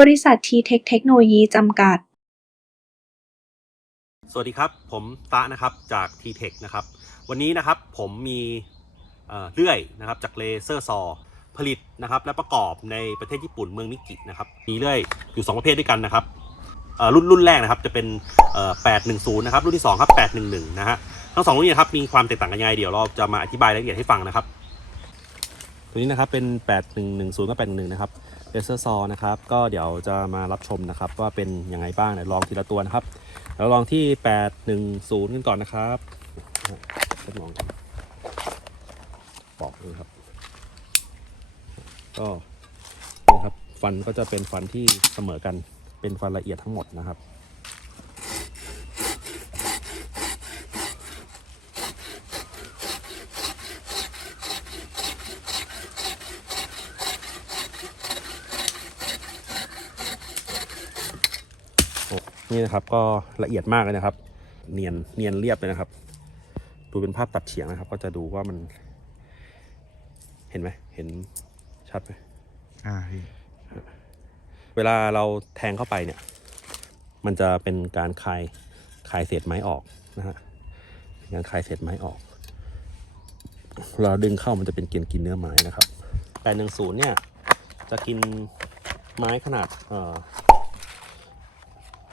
บริษัททีเทคเทคโนโลยีจำกัด สวัสดีครับ ผมตะนะครับจาก t t e c h นะครับ วันนี้นะครับผมมีเลื่อยนะครับจากเลเซอร์ซอผลิตนะครับและประกอบในประเทศญี่ปุ่นเมืองมิกินะครับมีเลื่อยอยู่ 2 ประเภทด้วยกันนะครับอ่อรุ่นรุ่นแรกนะครับจะเป็น810นะครับรุ่นที่2ครับ811นะฮะทั้งสองรุ่นนี้นะครับมีความแตกต่างกันยังไงเดี๋ยวเราจะมาอธิบายรายละเอียดให้ฟังนะครับ ตัวนี้นะครับเป็น 8110กับ811นะครับ เลเซอร์ซอนะครับ ก็เดี๋ยวจะมารับชมนะครับ ว่าเป็นยังไงบ้างเดี๋ยวลองทีละตัวนะครับแล้วลองที่ 810 กันก่อนนะครับทดลองปอกนะครับ ก็นะครับ ฟันก็จะเป็นฟันที่เสมอกัน เป็นฟันละเอียดทั้งหมดนะครับ นี่นะครับก็ละเอียดมากเลยนะครับ เนียนเนียนเรียบเลยนะครับ ดูเป็นภาพตัดเฉียงนะครับ ก็จะดูว่ามัน เห็นไหมเห็นชัดไหมอ่าพี่เวลาเราแทงเข้าไปเนี่ย มันจะเป็นการคลายคลายเศษไม้ออกนะฮะเป็นการคลายเศษไม้ออกเวลาดึงเข้ามันจะเป็นเกณฑ์กินเนื้อไม้นะครับ แต่หนึ่งศูนย์เนี่ยจะกินไม้ขนาดเอ่อ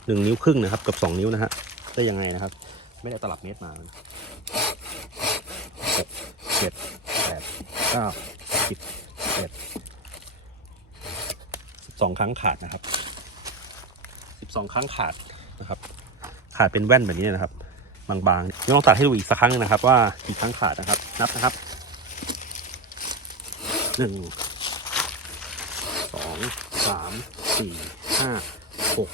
หนึ่งนิ้วครึ่งนะครับกับสองนิ้วนะฮะได้ยังไงนะครับ ไม่ได้ตลับเมตรมาหกเจ็ดแปดเก้าสิบเอ็ดสิบสองครั้งขาดนะครับสิบสองครั้งขาดนะครับ ขาดเป็นแว่นแบบนี้นะครับ บางๆนี่ลองตัดให้ดูอีกสักครั้งหนึงนะครับ ว่ากี่ครั้งขาดนะครับ นับนะครับหนึ่งสองสามสี่ห้าหก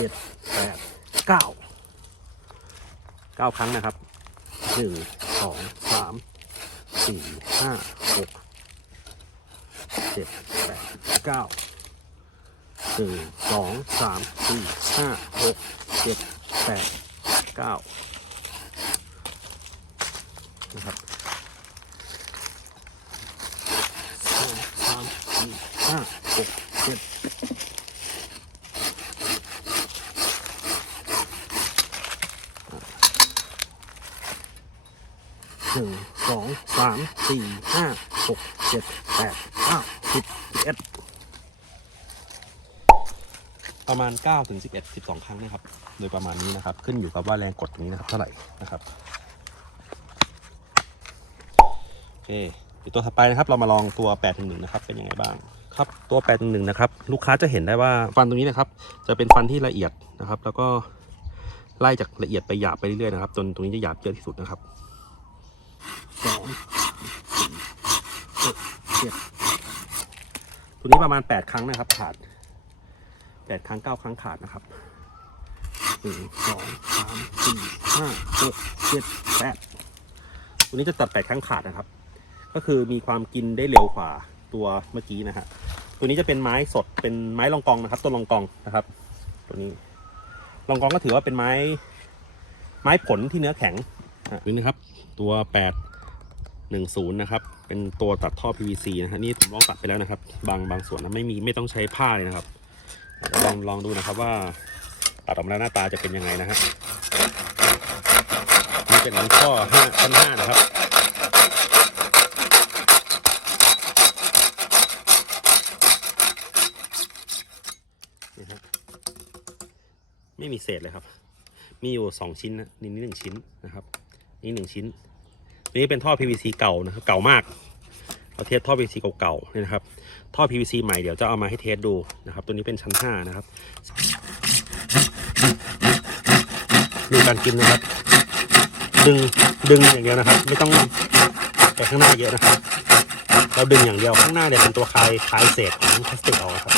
เจ็ดแปดเก้าเก้าครั้งนะครับหนึ่งสองสามสี่ห้าหกเจ็ดแปดเก้าหนึ่งสองสามสี่ห้าหกเจ็ดแปดเก้านะครับสองสามสี่ห้าหกเจ็ด หนึ่งสองสามสี่ห้าหกเจ็ดแปดเก้าสิบสิบเอ็ดประมาณ9ถึง11 12 ครั้งนะครับ โดยประมาณนี้นะครับ ขึ้นอยู่กับว่าแรงกดตรงนี้นะครับ เท่าไหร่นะครับโอเคเดี๋ยวตัวถัดไปนะครับ เรามาลองตัว8ถึง1นะครับเป็นยังไงบ้างครับตัว8ถึง1นะครับลูกค้าจะเห็นได้ว่าฟันตรงนี้นะครับ จะเป็นฟันที่ละเอียดนะครับ แล้วก็ไล่จากละเอียดไปหยาบไปเรื่อยๆนะครับจนตรงนี้จะหยาบเยอะที่สุดนะครับ สองสี่หกเจ็ดตัวนี้ประมาณแปดครั้งนะครับ ขาดแปดครั้งเก้าครั้งขาดนะครับหนึ่งสองสามสี่ห้าหกเจ็ดแปดตัวนี้จะตัดแปดครั้งขาดนะครับ ก็คือมีความกินได้เร็วกว่าตัวเมื่อกี้นะฮะตัวนี้จะเป็นไม้สดเป็นไม้ลองกองนะครับต้นลองกองนะครับ ตัวนี้ลองกองก็ถือว่าเป็นไม้ไม้ผลที่เนื้อแข็งอะนี่นะครับ ตัวแปด หนึ่งศูนย์นะครับ เป็นตัวตัดท่อ PVC นะฮะนี่ผมลองตัดไปแล้วนะครับ บางบางส่วนนะไม่มีไม่ต้องใช้ผ้าเลยนะครับลองลองดูนะครับว่าตัดออกมาแล้วหน้าตาจะเป็นยังไงนะฮะนี่เป็นท่อห้าชั้นห้านะครับนี่ฮะไม่มีเศษเลยครับ มีอยู่สองชิ้นนะนี่นี่หนึ่งชิ้นนะครับ นี่หนึ่งชิ้น ตัวนี้เป็นท่อ PVC เก่านะครับเก่ามากเราเทสท่อ PVC เก่าๆเนี่ยนะครับ ท่อ PVC ใหม่เดี๋ยวจะเอามาให้เทสดูนะครับ ตัวนี้เป็นชั้น 5 นะครับดูการกินนะครับ ดึงดึงอย่างเดียวนะครับ ไม่ต้องไปข้างหน้าเยอะนะครับ เราดึงอย่างเดียวข้างหน้าเนี่ยเป็นตัวคลายคลายเศษของพลาสติกออกครับ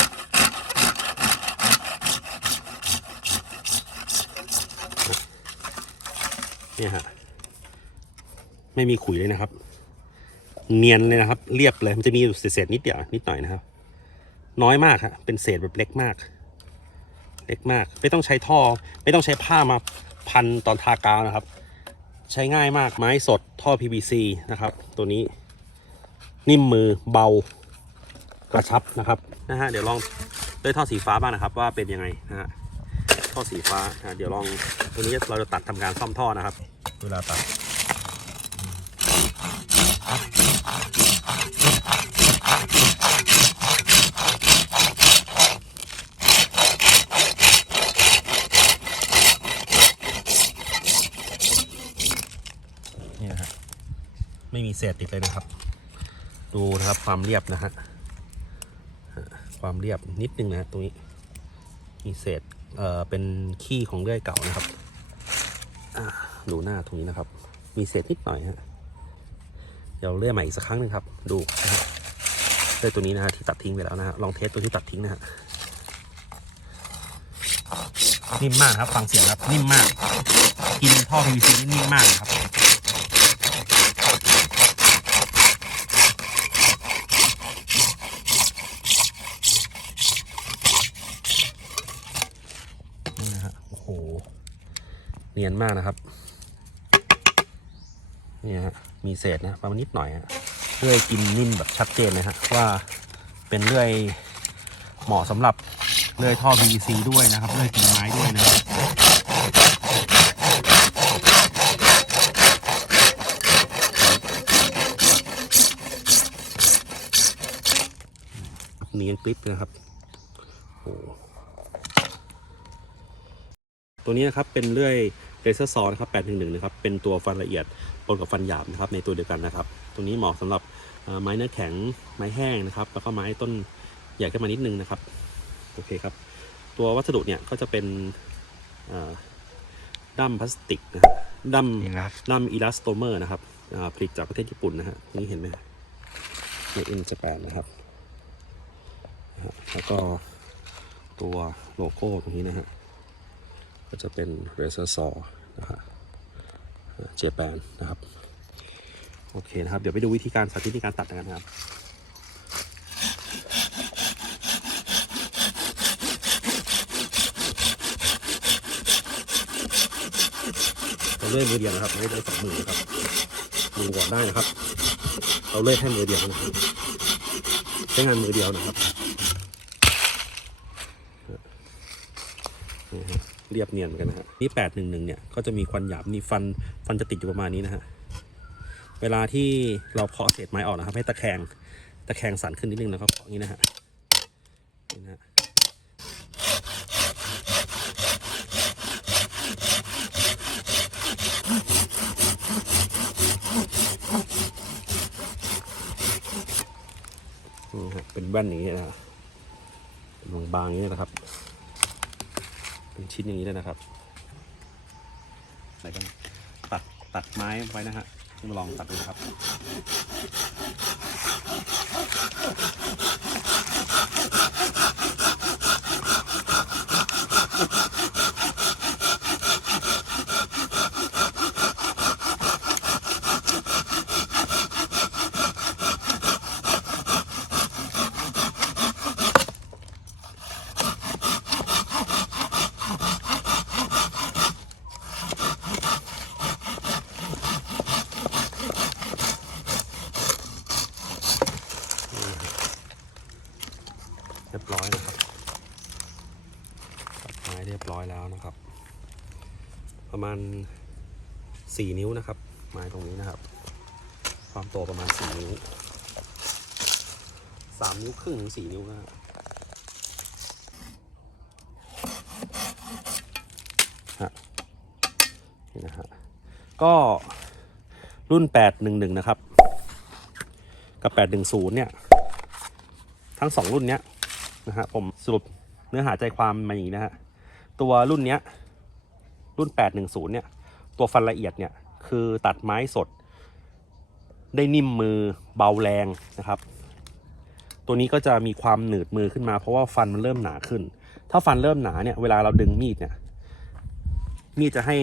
เนี่ยฮะ ไม่มีขุยเลยนะครับ เนียนเลยนะครับ เรียบเลยมันจะมีอยู่เศษนิดเดียวนิดหน่อยนะครับ น้อยมากครับเป็นเศษแบบเล็กมาก เล็กมาก ไม่ต้องใช้ท่อ ไม่ต้องใช้ผ้ามาพันตอนทากาวนะครับ ใช้ง่ายมากไม้สดท่อ PVC นะครับ ตัวนี้ นิ่มมือเบากระชับนะครับนะฮะเดี๋ยวลองเลื่อยท่อสีฟ้าบ้างนะครับ ว่าเป็นยังไงนะฮะท่อสีฟ้านะเดี๋ยวลองตรงนี้เราจะตัดทำการซ่อมท่อนะครับ เวลาตัด ไม่มีเศษติดเลยนะครับ ดูนะครับความเรียบนะฮะความเรียบนิดนึงนะตรงนี้มีเศษเอ่อเป็นขี้ของเลื่อยเก่านะครับดูหน้าตรงนี้นะครับ มีเศษนิดหน่อยฮะเดี๋ยวเลื่อยใหม่อีกสักครั้งหนึ่งครับ ดูนะฮะเลื่อยตัวนี้นะฮะที่ตัดทิ้งไปแล้วนะฮะลองเทสตัวที่ตัดทิ้งนะฮะนิ่มมากครับฟังเสียงครับนิ่มมากกินท่อ PVC นี่นิ่มมากนะครับ นี่นะฮะ โอ้โห เนียนมากนะครับนี่ฮะมีเศษนะประมาณนิดหน่อยฮะเลื่อยกินนิ่มแบบชัดเจนนะฮะว่าเป็นเลื่อยเหมาะสำหรับเลื่อยท่อ PVC ด้วยนะครับเลื่อยกินไม้ด้วยนะครับเนียนกริปนะครับโอ้โหตัวนี้นะครับเป็นเลื่อย เลเซอร์ซอนะครับ811นะครับเป็นตัวฟันละเอียดปนกับฟันหยาบนะครับในตัวเดียวกันนะครับตัวนี้เหมาะสำหรับเอ่อไม้เนื้อแข็งไม้แห้งนะครับ แล้วก็ไม้ต้นใหญ่ขึ้นมานิดนึงนะครับโอเคครับ ตัววัสดุเนี่ยก็จะเป็นเอ่อดั้มพลาสติกนะฮะดั้มนี่นะครับดัมอีลาสโตเมอร์นะครับอ่าผลิตจากประเทศญี่ปุ่นนะฮะนี่เห็นไหมฮะในอินเจแปนนะครับนะฮะแล้วก็ตัวโลโก้ตรงนี้นะฮะ ก็จะเป็นเรเซอร์ซอนะฮะเจแปนนะครับ โอเคนะครับ เดี๋ยวไปดูวิธีการสาธิตในการตัดกันนะครับเราเลื่อยมือเดียวนะครับไม่ได้สองมือนะครับมือก่อนได้นะครับ เราเลื่อยแค่มือเดียวนะครับใช้งานมือเดียวนะครับนี่ฮะ เรียบเนียนเหมือนกันนะฮะนี่แปดหนึ่งหนึ่งเนี่ยก็จะมีควันหยาบนี่ฟันฟันจะติดอยู่ประมาณนี้นะฮะเวลาที่เราเคาะเศษไม้ออกนะครับ ให้ตะแคงตะแคงสั่นขึ้นนิดนึงแล้วก็เคาะอย่างนี้นะฮะนี่นะฮะนี่ครับเป็นแว่นอย่างนี้นะบางๆอย่างนี้นะครับ เป็นชิ้นอย่างนี้เลยนะครับไหนกันตัดตัดไม้ไว้นะฮะมาลองตัดดูครับ เรียบร้อยนะครับตัดไม้เรียบร้อยแล้วนะครับ ประมา ณสี่นิ้วนะครับ ไม้ตรงนี้นะครับ ความโตประมาณสี่นิ้วสามนิ้วครึ่งถึงสี่นิ้วนะครับฮะนี่นะฮะก็รุ่น 811 นะครับ กับ 810 เนี่ย ทั้งสองรุ่นเนี้ยนะฮะผมสรุปเนื้อหาใจความมาอย่างนี้นะฮะ ตัวรุ่นเนี้ย รุ่น 810 เนี่ย ตัวฟันละเอียดเนี่ย คือตัดไม้สด ได้นิ่มมือเบาแรงนะครับ ตัวนี้ก็จะมีความหนืดมือขึ้นมา เพราะว่าฟันมันเริ่มหนาขึ้น ถ้าฟันเริ่มหนาเนี่ย เวลาเราดึงมีดเนี่ย มีดจะให้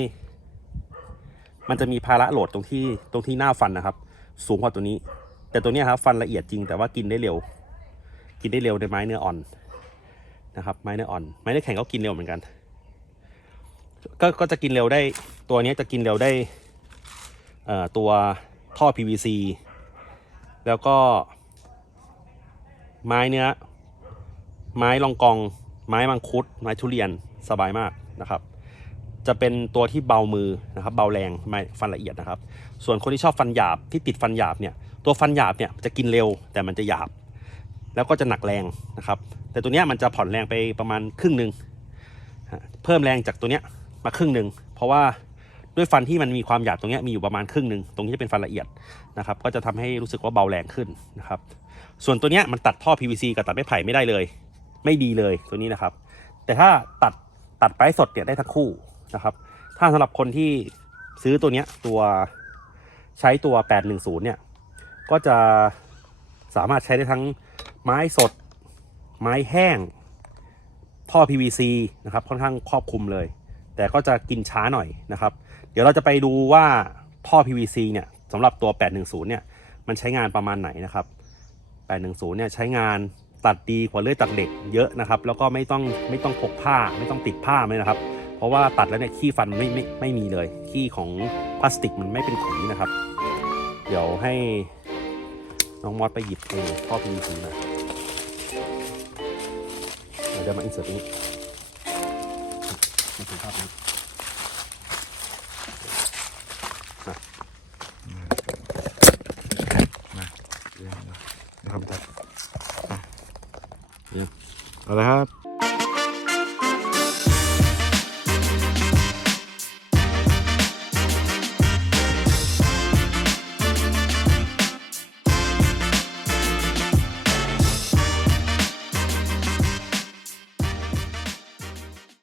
มันจะมีภาระโหลดตรงที่ตรงที่หน้าฟันนะครับ สูงกว่าตัวนี้ แต่ตัวนี้ครับฟันละเอียดจริง แต่ว่ากินได้เร็ว กินได้เร็วในไม้เนื้ออ่อนนะครับ ไม้เนื้ออ่อน ไม้เนื้อแข็งก็กินเร็วเหมือนกัน ก็ก็จะกินเร็วได้ตัวนี้จะกินเร็วได้ตัวท่อ PVC แล้วก็ไม้เนื้อไม้ลองกอง ไม้มังคุด ไม้ทุเรียนสบายมากนะครับ จะเป็นตัวที่เบามือนะครับ เบาแรงไม่ฟันละเอียดนะครับ ส่วนคนที่ชอบฟันหยาบที่ติดฟันหยาบเนี่ยตัวฟันหยาบเนี่ยจะกินเร็วแต่มันจะหยาบ แล้วก็จะหนักแรงนะครับ แต่ตัวเนี้ยมันจะผ่อนแรงไปประมาณครึ่งหนึ่งเพิ่มแรงจากตัวเนี้ย มาครึ่งหนึ่งเพราะว่าด้วยฟันที่มันมีความหยาบตรงนี้มีอยู่ประมาณครึ่งหนึ่งตรงนี้จะเป็นฟันละเอียดนะครับก็จะทำให้รู้สึกว่าเบาแรงขึ้นนะครับส่วนตัวนี้มันตัดท่อ PVC กับตัดไม้ไผ่ไม่ได้เลย ไม่ดีเลยตัวนี้นะครับ แต่ถ้าตัดตัดไปสดเนี่ยได้ทั้งคู่นะครับถ้าสำหรับคนที่ซื้อตัวนี้ตัวใช้ตัว 810 เนี่ยก็จะสามารถใช้ได้ทั้งไม้สด ไม้แห้ง ท่อ PVC นะครับค่อนข้างครอบคลุมเลย แต่ก็จะกินช้าหน่อยนะครับ เดี๋ยวเราจะไปดูว่าท่อ PVC เนี่ยสำหรับตัว 810 เนี่ย มันใช้งานประมาณไหนนะครับ 810 เนี่ยใช้งานตัดดีกว่าเลื่อยตัดเหล็กเยอะนะครับ แล้วก็ไม่ต้องไม่ต้องพกผ้าไม่ต้องติดผ้าเลยนะครับ เพราะว่าตัดแล้วเนี่ยขี้ฟันไม่ไม่ไม่มีเลยขี้ของพลาสติกมันไม่เป็นขุยนะครับ เดี๋ยวให้น้องมอสไปหยิบเองท่อ PVC มาเดี๋ยวจะมาอินเสิร์ตตรง นี้มาถึงภาพนี้อะนะครับเอาละครับ